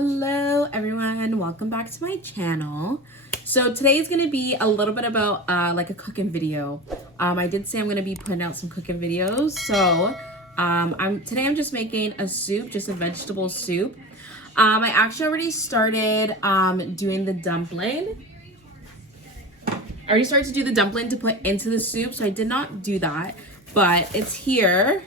Hello everyone, welcome back to my channel. So today is going to be a little bit about like a cooking video. I did say I'm going to be putting out some cooking videos. So today I'm just making a soup, just a vegetable soup. I actually already started doing the dumpling. I already started to do the dumpling to put into the soup, so I did not do that, but it's here.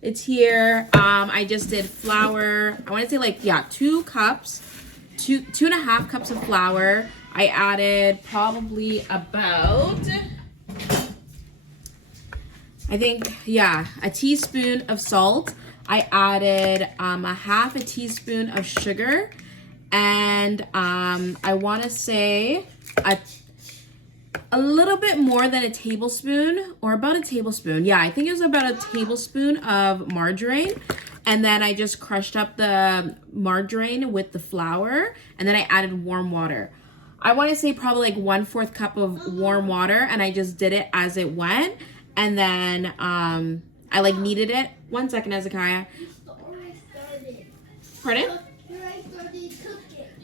It's here. I just did flour. I want to say like, yeah, 2 cups, two and a half cups of flour. I added probably about, I think, yeah, a teaspoon of salt. I added a half a teaspoon of sugar, and I want to say a little bit more than a tablespoon, or about a tablespoon. Yeah, I think it was about a tablespoon of margarine. And then I just crushed up the margarine with the flour, and then I added warm water. I want to say probably like 1/4 cup of warm water, and I just did it as it went. And then I like kneaded it. 1 second, Hezekiah. Pardon?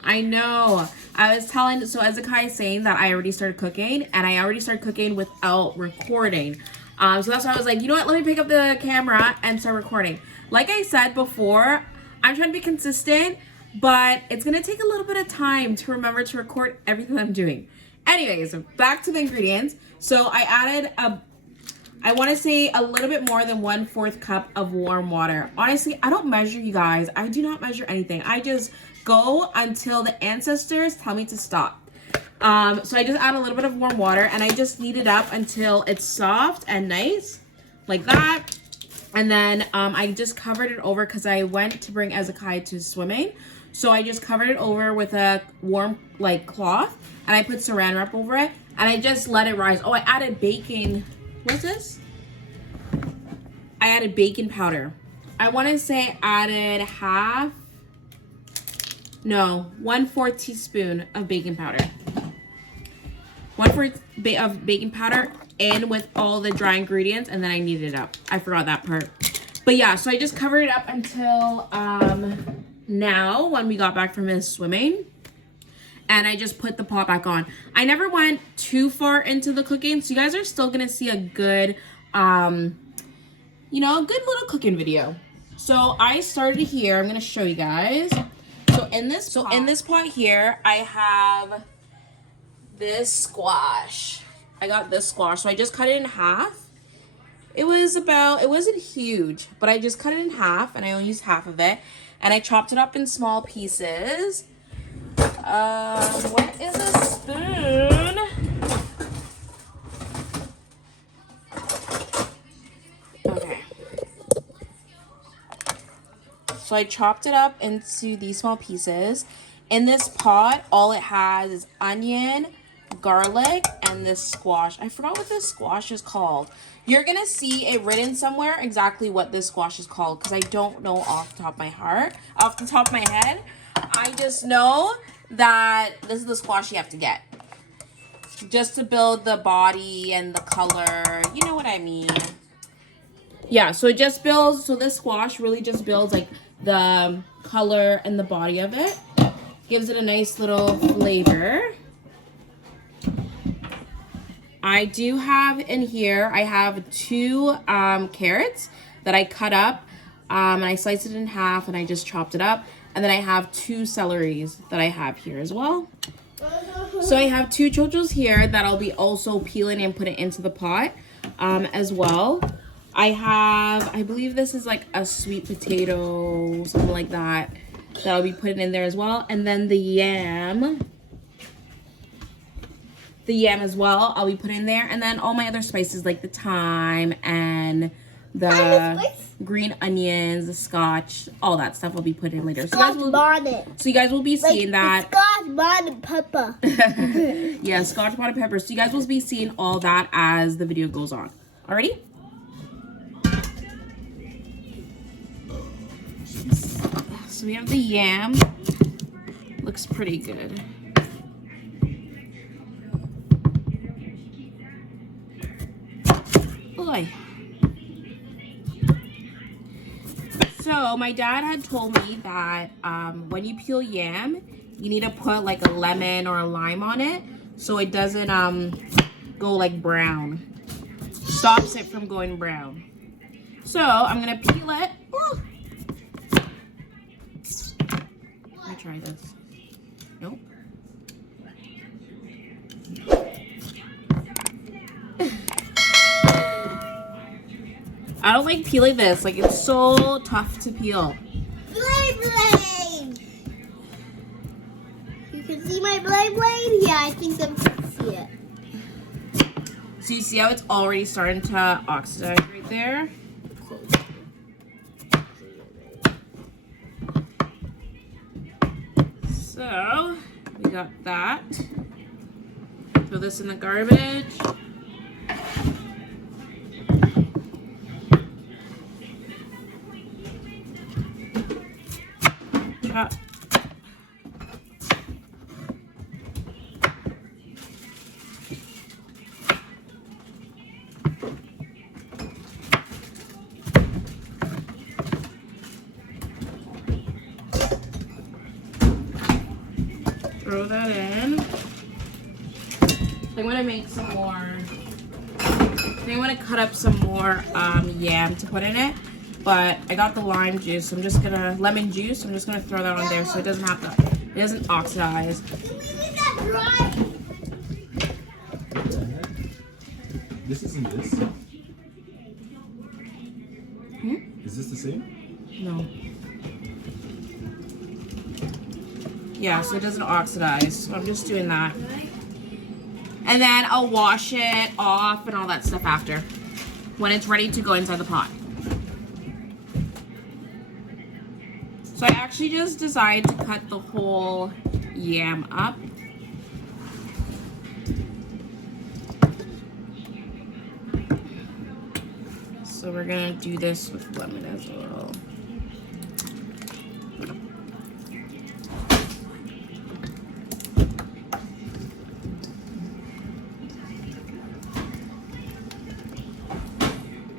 I know. I was telling, so Hezekiah is saying that I already started cooking, and I already started cooking without recording. So that's why I was like, you know what, let me pick up the camera and start recording. Like I said before, I'm trying to be consistent, but it's going to take a little bit of time to remember to record everything I'm doing. Anyways, back to the ingredients. So I added I want to say a little bit more than 1/4 cup of warm water. Honestly, I don't measure, you guys. I do not measure anything. I just go until the ancestors tell me to stop. So I just add a little bit of warm water, and I just knead it up until it's soft and nice, like that. And then I just covered it over because I went to bring Hezekiah to swimming. So I just covered it over with a warm like cloth, and I put saran wrap over it, and I just let it rise. Oh, I added baking. What's this? I added baking powder. I want to say added 1/4 teaspoon of baking powder. 1/4 of baking powder in with all the dry ingredients, and then I kneaded it up. I forgot that part. But yeah, so I just covered it up until now when we got back from his swimming. And I just put the pot back on. I never went too far into the cooking, so you guys are still gonna see a good, you know, a good little cooking video. So I started here. I'm gonna show you guys. So in this pot here, I have this squash. I got this squash, so I just cut it in half. It wasn't huge, but I just cut it in half, and I only used half of it, and I chopped it up in small pieces. What is a spoon? Okay. So I chopped it up into these small pieces. In this pot, all it has is onion, garlic, and this squash. I forgot what this squash is called. You're gonna see it written somewhere exactly what this squash is called, because I don't know off the top of my head. I just know that this is the squash you have to get, just to build the body and the color, you know what I mean. Yeah, so it just builds, so this squash really just builds like the color and the body of it, gives it a nice little flavor. I do have in here, I have 2 carrots that I cut up, and I sliced it in half, and I just chopped it up. And then I have 2 celeries that I have here as well. So I have 2 chochos here that I'll be also peeling and putting into the pot as well. I believe this is like a sweet potato, something like that I'll be putting in there as well. And then the yam as well, I'll be putting in there. And then all my other spices like the thyme and the green onions, the scotch, all that stuff will be put in later. So you guys will be seeing that. Scotch bonnet pepper. Yeah, scotch bonnet pepper. So you guys will be seeing all that as the video goes on. Alrighty? So we have the yam. Looks pretty good. Boy. So So my dad had told me that when you peel yam, you need to put like a lemon or a lime on it so it doesn't go like brown. Stops it from going brown. So I'm gonna peel it. Ooh. Let me try this. Nope. I don't like peeling this. Like, it's so tough to peel. Blade! You can see my blade? Yeah, I think I can see it. So you see how it's already starting to oxidize right there? So, we got that. Throw this in the garbage. Chop. Throw that in. I'm gonna make some more. I want to cut up some more yam to put in it, but I got the lime juice. So I'm just gonna lemon juice. I'm just gonna throw that on there so it doesn't have to. It doesn't oxidize. This isn't this. Is this the same? No. Yeah, so it doesn't oxidize. So I'm just doing that. And then I'll wash it off and all that stuff after, when it's ready to go inside the pot. So I actually just decided to cut the whole yam up. So we're gonna do this with lemon as well.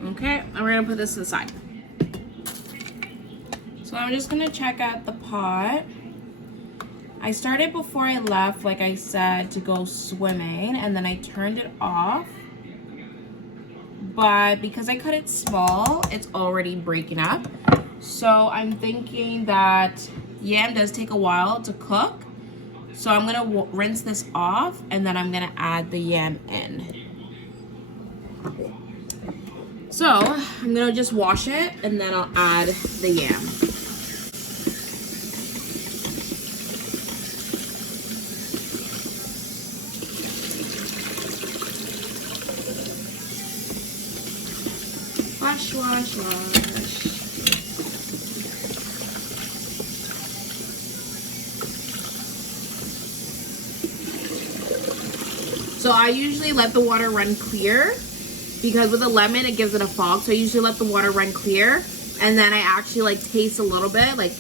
Okay, and we're gonna put this to the side. So I'm just gonna check out the pot. I started before I left, like I said, to go swimming, and then I turned it off. But because I cut it small, it's already breaking up. So I'm thinking that yam does take a while to cook. So I'm gonna rinse this off, and then I'm gonna add the yam in. So I'm gonna just wash it, and then I'll add the yam. Wash, wash, wash. So I usually let the water run clear, because with the lemon it gives it a fog. So I usually let the water run clear, and then I actually like taste a little bit, like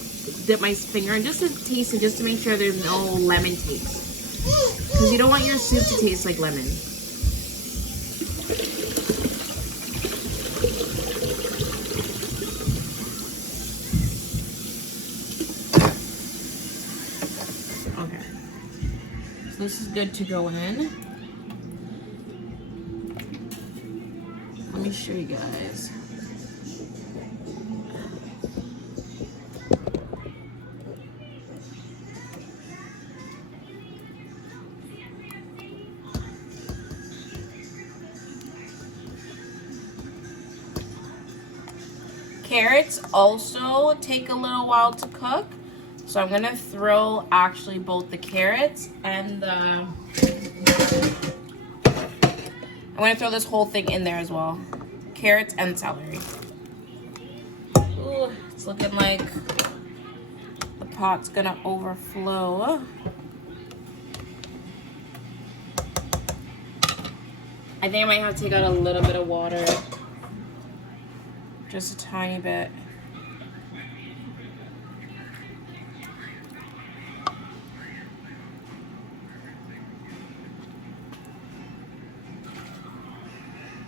dip my finger and just to taste it, just to make sure there's no lemon taste, because you don't want your soup to taste like lemon. Okay, so this is good to go in. Let me show you guys. Carrots also take a little while to cook, so I'm gonna throw actually both the carrots and the I'm gonna throw this whole thing in there as well. Carrots and celery. Ooh, it's looking like the pot's gonna overflow. I think I might have to take out a little bit of water. Just a tiny bit.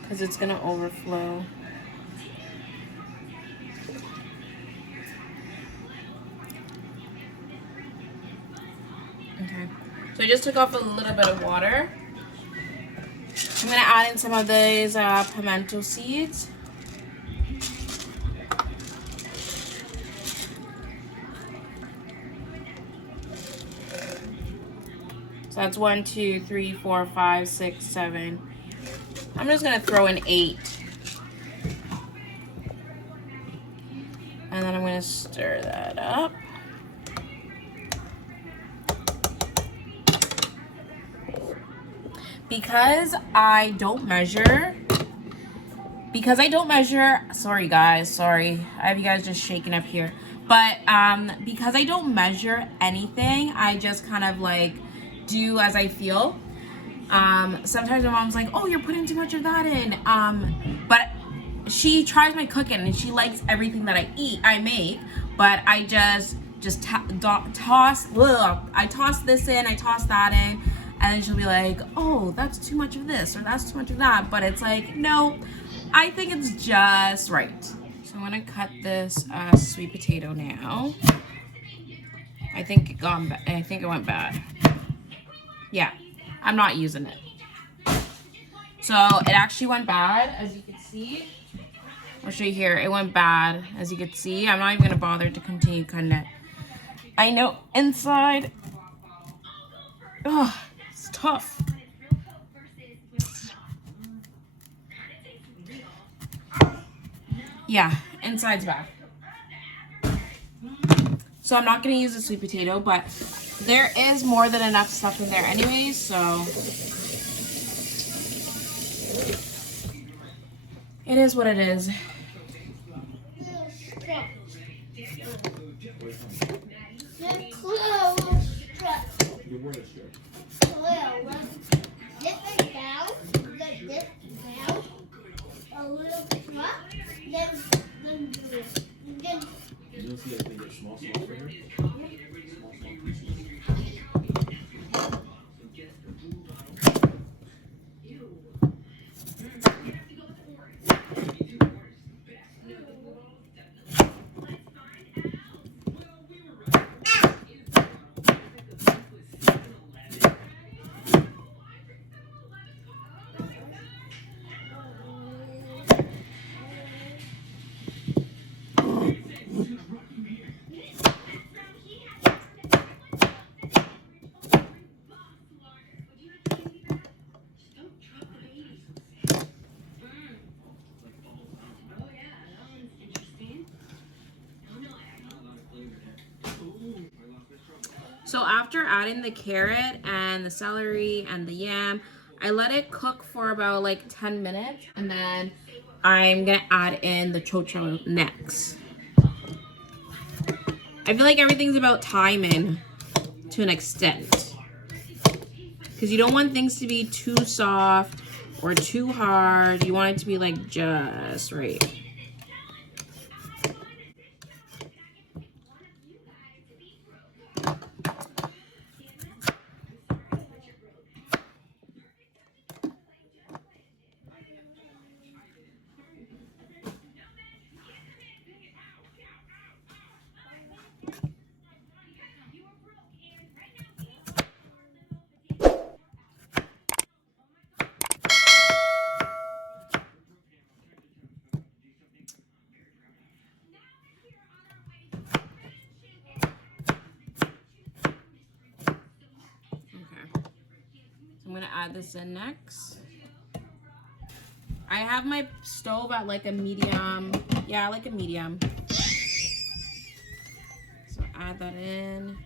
Because it's gonna overflow. Okay. So I just took off a little bit of water. I'm gonna add in some of these pimento seeds. So that's 1, 2, 3, 4, 5, 6, 7. I'm just gonna throw in 8. And then I'm gonna stir that up. Because I don't measure, sorry guys, sorry. I have you guys just shaking up here. But because I don't measure anything, I just kind of like do as I feel. Sometimes my mom's like, oh, you're putting too much of that in. But she tries my cooking and she likes everything that I make, but I just toss this in, I toss that in, and then she'll be like, oh, that's too much of this or that's too much of that. But it's like, no, I think it's just right. So I'm gonna cut this sweet potato now. I think it went bad. Yeah, I'm not using it. So it actually went bad, as you can see. I'll show you here. It went bad, as you can see. I'm not even gonna bother to continue cutting it. I know inside, oh, it's tough. Yeah, inside's bad. So I'm not gonna use the sweet potato, but there is more than enough stuff in there anyways, so it is what it is. You don't see that thing get small for here? Small pieces. So after adding the carrot and the celery and the yam, I let it cook for about like 10 minutes, and then I'm gonna add in the chocho next. I feel like everything's about timing to an extent, because you don't want things to be too soft or too hard. You want it to be like just right. I'm gonna add this in next. I have my stove at like a medium. Yeah, like a medium. So add that in.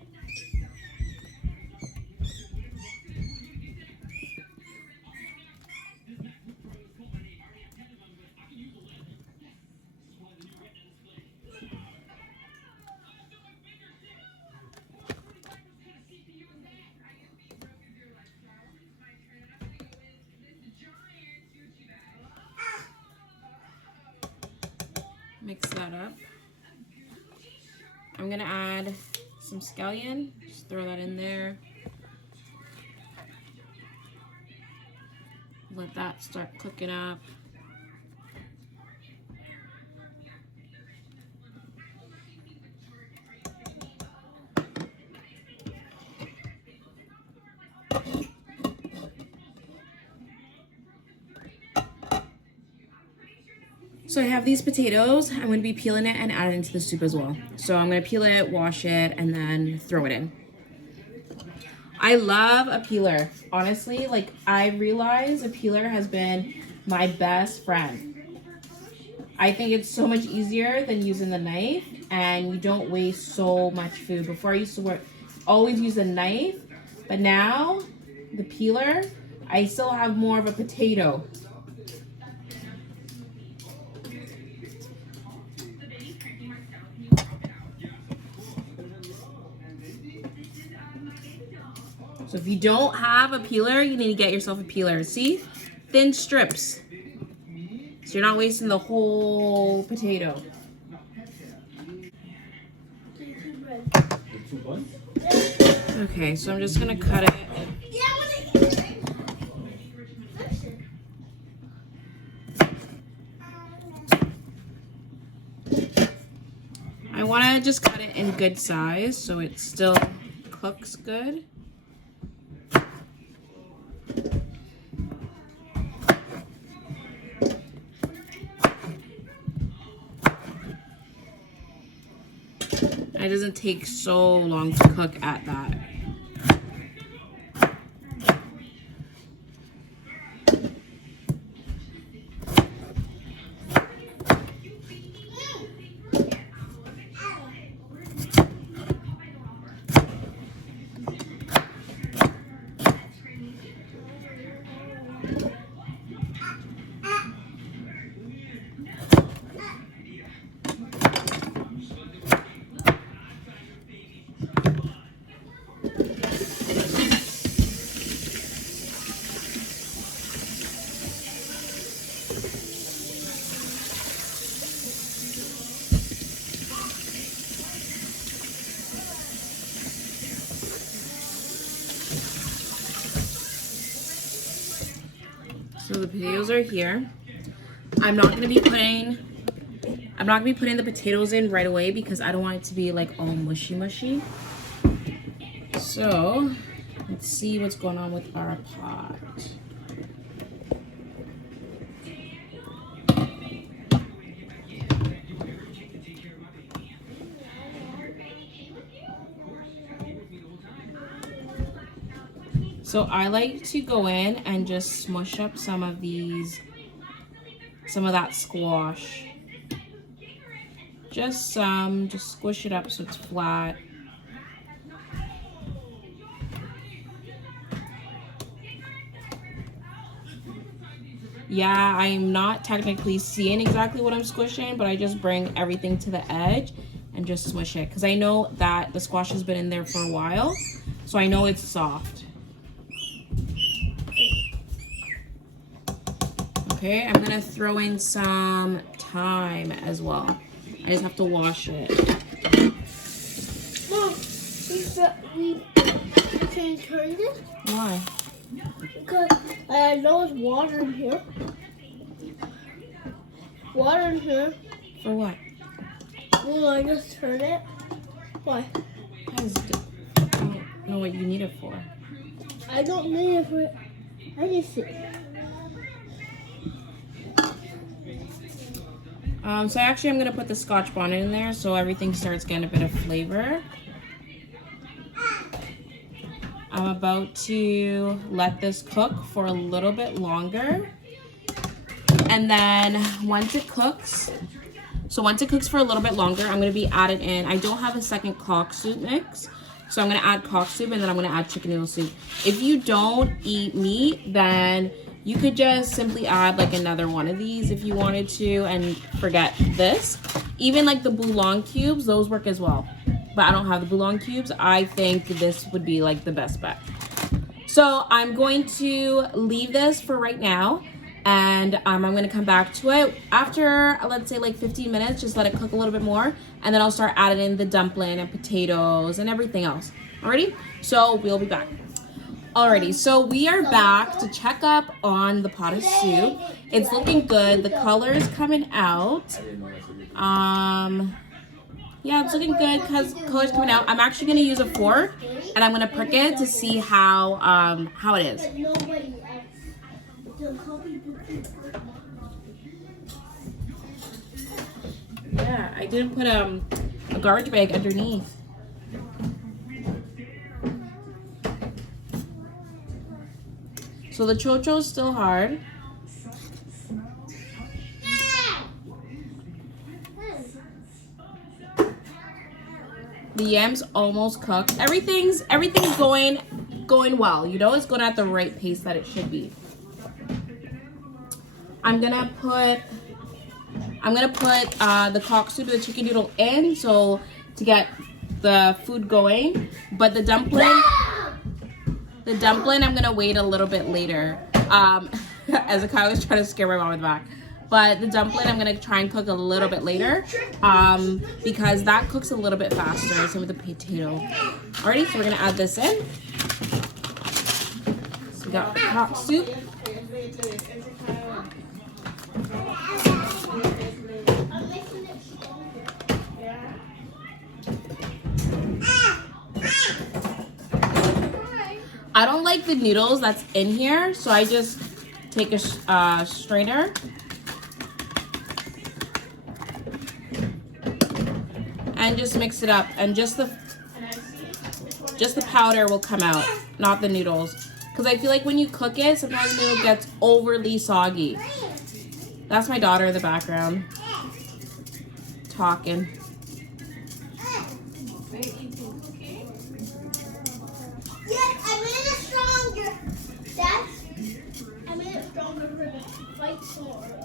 Mix that up. I'm gonna add some scallion. Just throw that in there. Let that start cooking up. So I have these potatoes. I'm going to be peeling it and add it into the soup as well. So I'm going to peel it, wash it, and then throw it in. I love a peeler. Honestly, like I realize a peeler has been my best friend. I think it's so much easier than using the knife, and you don't waste so much food. Before I used to always use a knife, but now the peeler, I still have more of a potato. So if you don't have a peeler, you need to get yourself a peeler. See? Thin strips. So you're not wasting the whole potato. Okay, so I'm just gonna cut it. I wanna just cut it in good size so it still cooks good. It doesn't take so long to cook at that. So the potatoes are here. I'm not gonna be putting the potatoes in right away because I don't want it to be like all mushy. So let's see what's going on with our pot. So I like to go in and just smush up some of that squash. Just squish it up so it's flat. Yeah, I'm not technically seeing exactly what I'm squishing, but I just bring everything to the edge and just smush it. Because I know that the squash has been in there for a while, so I know it's soft. Okay, I'm gonna throw in some thyme as well. I just have to wash it. Mom, we can turn this? Why? Because I know there's water in here. Water in here. For what? Will I just turn it? Why? I don't know what you need it for. I don't need it for. I just see. So actually I'm gonna put the Scotch bonnet in there so everything starts getting a bit of flavor. I'm about to let this cook for a little bit longer. And then once it cooks for a little bit longer, I'm gonna be added in, I don't have a second cock soup mix, so I'm gonna add cock soup and then I'm gonna add chicken noodle soup. If you don't eat meat, then you could just simply add like another one of these if you wanted to and forget this. Even like the bouillon cubes, those work as well. But I don't have the bouillon cubes. I think this would be like the best bet. So I'm going to leave this for right now. And I'm gonna come back to it after, let's say like 15 minutes, just let it cook a little bit more. And then I'll start adding in the dumpling and potatoes and everything else. Alrighty, so we'll be back. Alrighty, so we are back to check up on the pot of soup. It's looking good. The color is coming out. Yeah, it's looking good because color's coming out. I'm actually gonna use a fork and I'm gonna prick it to see how it is. Yeah, I didn't put a garbage bag underneath. So the chocho's still hard. The yam's almost cooked. Everything's going well. You know, it's going at the right pace that it should be. I'm gonna put the cock soup and the chicken noodle in, so to get the food going. But the dumpling I'm gonna wait a little bit later. As Kyle was trying to scare my mom in the back. But the dumpling I'm gonna try and cook a little bit later, because that cooks a little bit faster. Same with the potato. Alrighty, so we're gonna add this in. So we got hot soup. I don't like the noodles that's in here, so I just take a strainer and just mix it up, and just the powder will come out, not the noodles, because I feel like when you cook it, sometimes the noodle gets overly soggy. That's my daughter in the background talking. Yes, I made it stronger. I made it stronger for the fight tomorrow.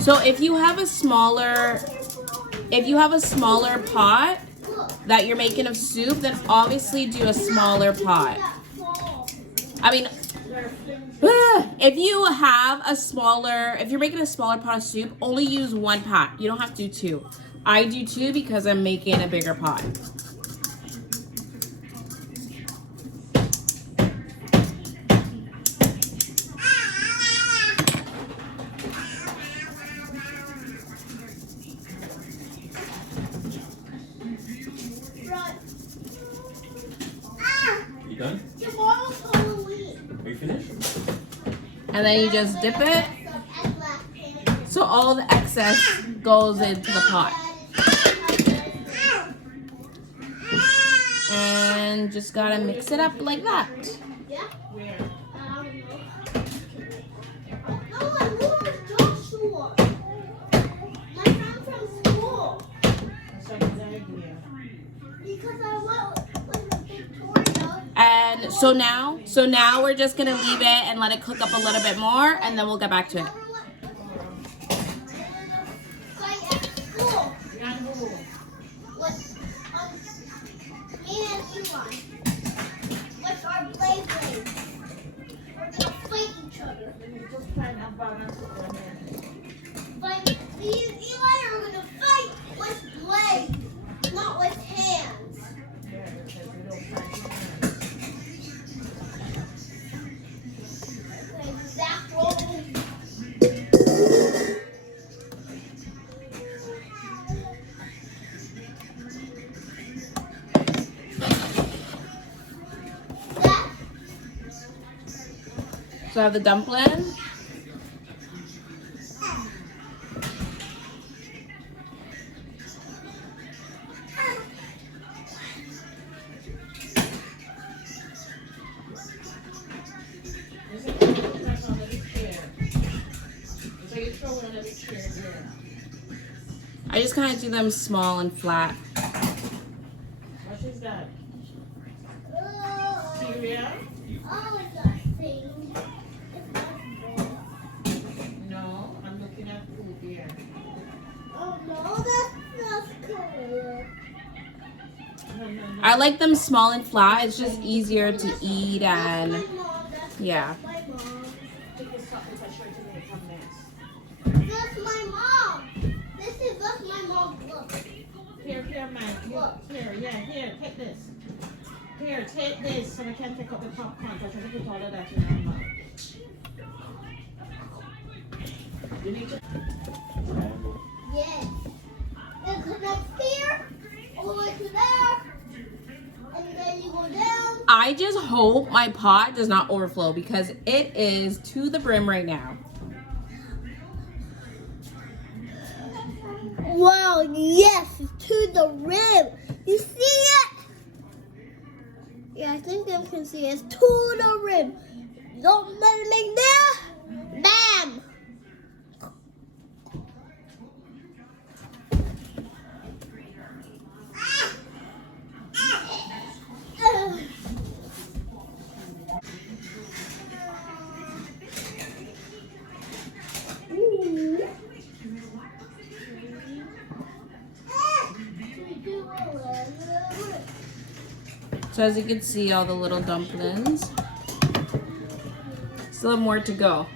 So if you have a smaller pot that you're making of soup, then obviously do a smaller pot. I mean, if you're making a smaller pot of soup, only use one pot. You don't have to do two. I do two because I'm making a bigger pot. You done? Tomorrow's Halloween. Are you finished? And then you just dip it, so all the excess goes into the pot. And just gotta mix it up like that. Yeah? Where? No, I'm moving Joshua. My friend from school. Because I went with Victoria. And so now we're just gonna leave it and let it cook up a little bit more, and then we'll get back to it. What's our play game? We're gonna fight each other. But Eli are gonna fight with blades, not with hands. Exactly. So I have the dumpling. I just kind of do them small and flat. What is that? Cereal? Oh, it's a thing. No, I'm looking at food here. Oh no, that's not cool. No. I like them small and flat. It's just easier to eat, and My mom, that's yeah. my mom. Take this up if I show it to make a mess. That's my mom. That's my mom. Look. Here, Mike. Here, take this. Here, take this so we can pick up the popcorn. So I can put all of that in our mouth. Yes. It connects here, all the way to there, and then you go down. I just hope my pot does not overflow because it is to the brim right now. Wow, yes, it's to the rim. You see it? Yeah, I think you can see it. It's to the rim. Don't let it make there. Bam! So as you can see, all the little dumplings. Still have more to go.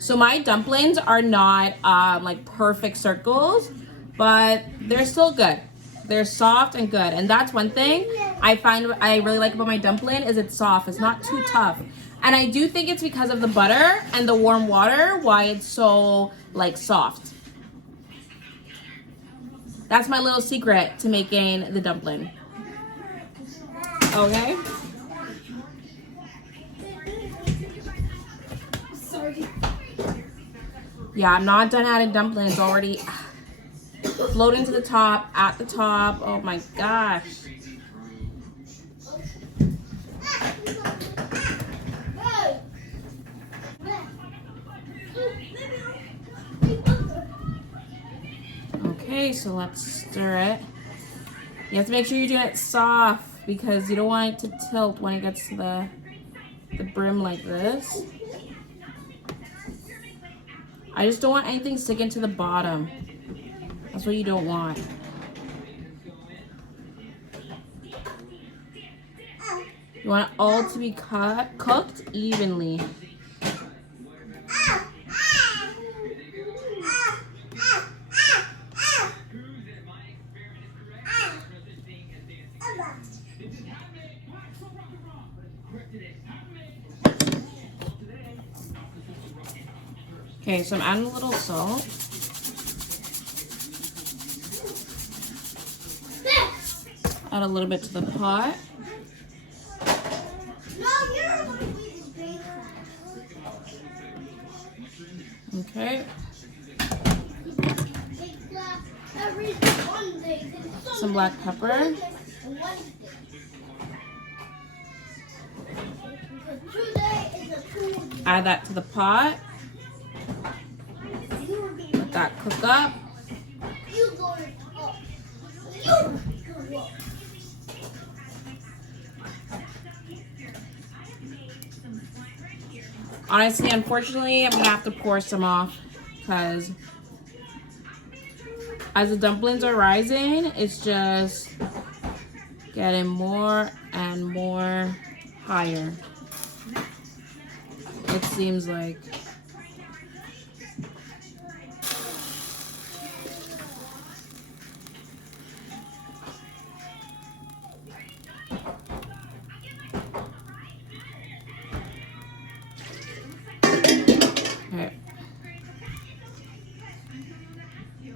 So my dumplings are not like perfect circles, but they're still good. They're soft and good. And that's one thing I find I really like about my dumpling is it's soft. It's not too tough. And I do think it's because of the butter and the warm water why it's so like soft. That's my little secret to making the dumpling. Okay? Sorry. Yeah, I'm not done adding dumplings already. Floating to the top, at the top. Oh my gosh. Okay, so let's stir it. You have to make sure you're doing it soft because you don't want it to tilt when it gets to the brim like this. I just don't want anything sticking to the bottom. That's what you don't want. You want it all to be cooked evenly. Okay, so I'm adding a little salt. Add a little bit to the pot. Okay. Some black pepper. Add that to the pot. Let that cook up. Honestly, unfortunately, I'm gonna have to pour some off because as the dumplings are rising, it's just getting more and more higher. It seems like. Okay.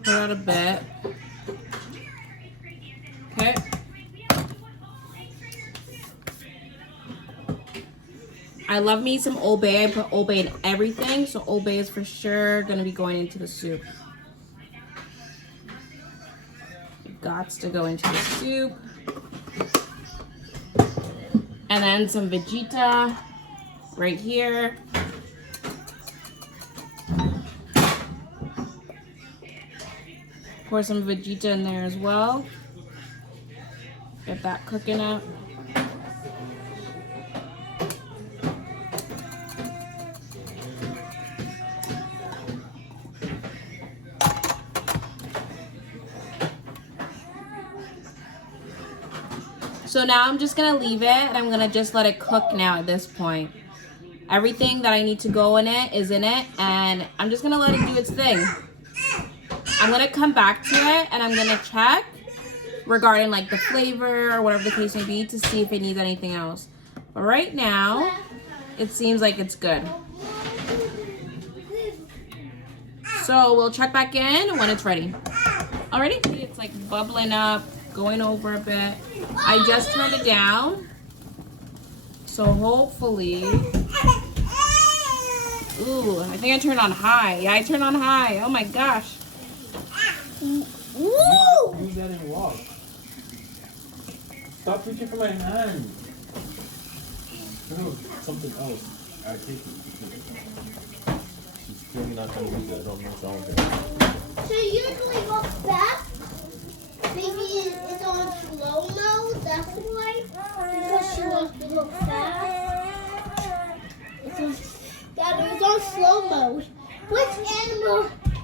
Put out a bit. Okay. I love me some Old Bay. I put Old Bay in everything, so Old Bay is for sure gonna be going into the soup. It gots to go into the soup. And then some Vegeta right here. Pour some Vegeta in there as well. Get that cooking up. So now I'm just gonna leave it and I'm gonna just let it cook now at this point. Everything that I need to go in it is in it and I'm just gonna let it do its thing. I'm gonna come back to it and I'm gonna check regarding like the flavor or whatever the case may be to see if it needs anything else. But right now, it seems like it's good. So we'll check back in when it's ready. Already? It's like bubbling up, going over a bit. I just turned it down. So hopefully, ooh, I think I turned on high. Yeah, I turned on high. Oh my gosh. Use that and walk. Stop reaching for my hand. No, something else. I take it. She's clearly not trying to use it. I don't know what's wrong with her. So usually go fast. Maybe it's on slow mode. That's why. Because she wants to go fast. It's on slow mode.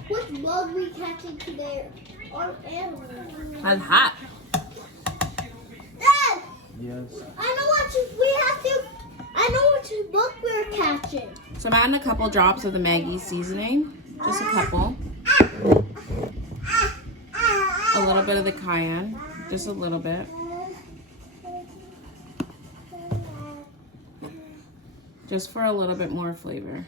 Which bug we catching today? Our animal. That's hot. Dad! Yes. I know which bug we're catching. So I'm adding a couple drops of the Maggi seasoning. Just a couple. A little bit of the cayenne. Just a little bit. Just for a little bit more flavor.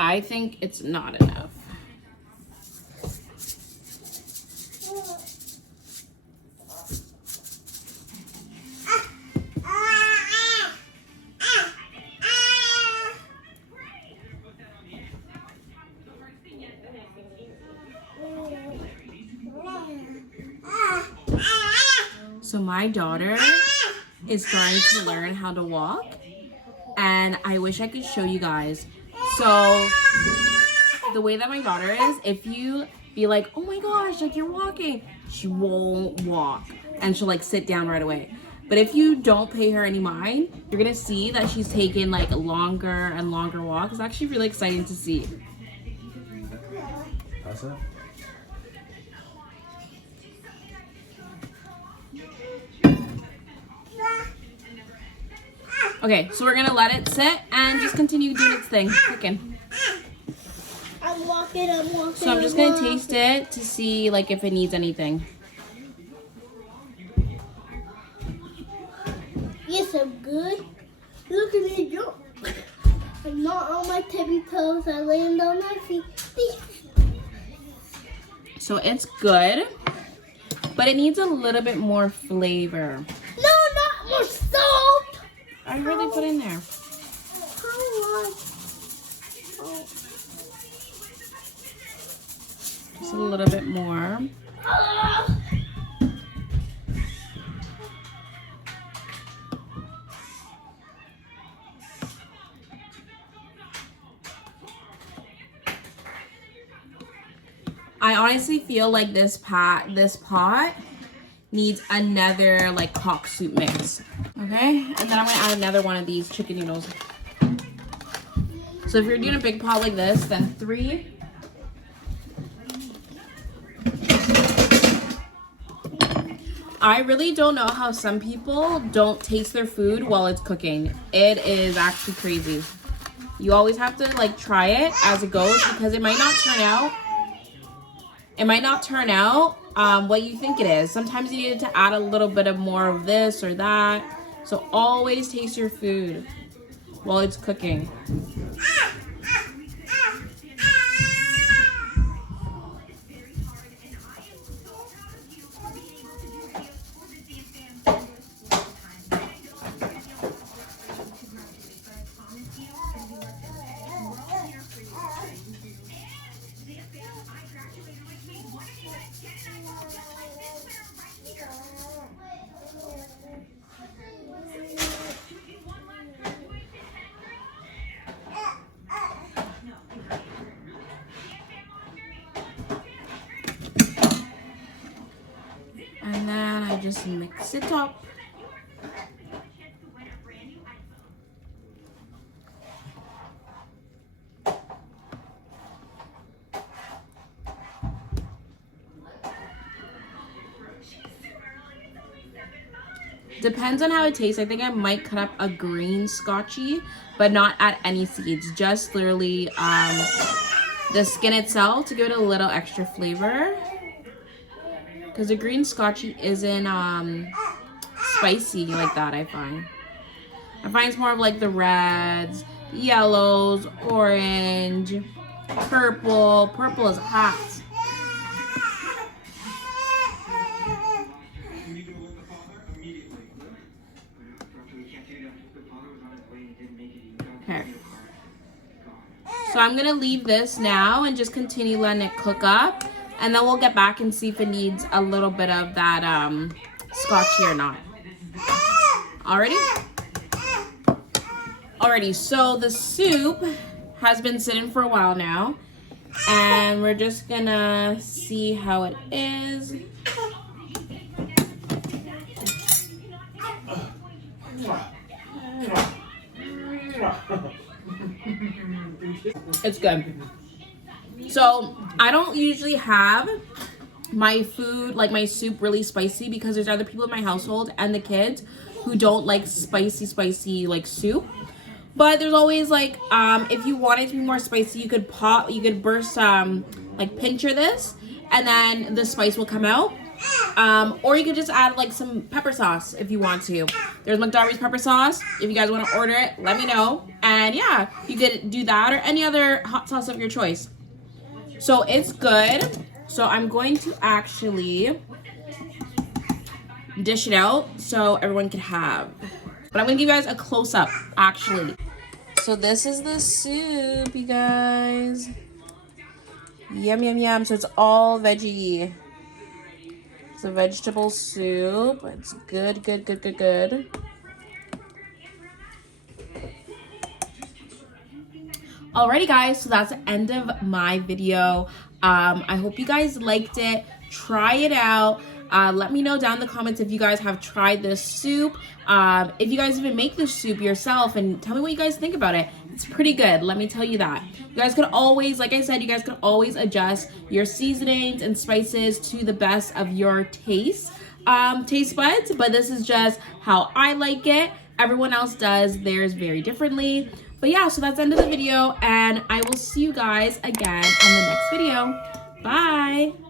I think it's not enough. So my daughter is starting to learn how to walk, and I wish I could show you guys. So the way that my daughter is, if you be like, oh my gosh, like you're walking, she won't walk, and she'll like sit down right away. But if you don't pay her any mind, you're gonna see that she's taking like longer and longer walks. It's actually really exciting to see. How's that? Okay, so we're gonna let it sit and just continue doing its thing, cooking. I'm walking. So I'm just gonna taste it to see like if it needs anything. Yes, I'm good. Look at me jump. I'm not on my tippy toes. I land on my feet. So it's good, but it needs a little bit more flavor. No, not more salt. I really put in there. Just a little bit more. I honestly feel like this pot needs another like cock soup mix. Okay, and then I'm gonna add another one of these chicken noodles. So if you're doing a big pot like this, then 3. I really don't know how some people don't taste their food while it's cooking. It is actually crazy. You always have to like try it as it goes because it might not turn out. It might not turn out what you think it is. Sometimes you need to add a little bit of more of this or that. So always taste your food while it's cooking. And then I just mix it up. Depends on how it tastes. I think I might cut up a green scotchy, but not add any seeds. Just literally the skin itself to give it a little extra flavor. Because the green scotchy isn't spicy like that, I find. I find it's more of like the reds, yellows, orange, purple. Purple is hot. Okay. So I'm gonna leave this now and just continue letting it cook up, and then we'll get back and see if it needs a little bit of that scotchy or not. Alrighty, so the soup has been sitting for a while now, and we're just gonna see how it is. It's good. So I don't usually have my food, like my soup, really spicy because there's other people in my household and the kids who don't like spicy like soup. But there's always like if you want it to be more spicy, you could burst like pincher this, and then the spice will come out. Or you could just add like some pepper sauce if you want to. There's McDonald's pepper sauce. If you guys want to order it, let me know. And yeah, you could do that or any other hot sauce of your choice. So it's good. So I'm going to actually dish it out so everyone can have. But I'm going to give you guys a close-up, actually. So this is the soup, you guys. Yum, yum, yum. So it's all veggie. It's a vegetable soup. It's good. Alrighty, guys. So that's the end of my video. I hope you guys liked it. Try it out. Let me know down in the comments if you guys have tried this soup. If you guys even make this soup yourself, and tell me what you guys think about it. It's pretty good, let me tell you that. You guys could always, like I said, you guys could always adjust your seasonings and spices to the best of your taste buds, but this is just how I like it. Everyone else does theirs very differently. But yeah, so that's the end of the video, and I will see you guys again on the next video. Bye!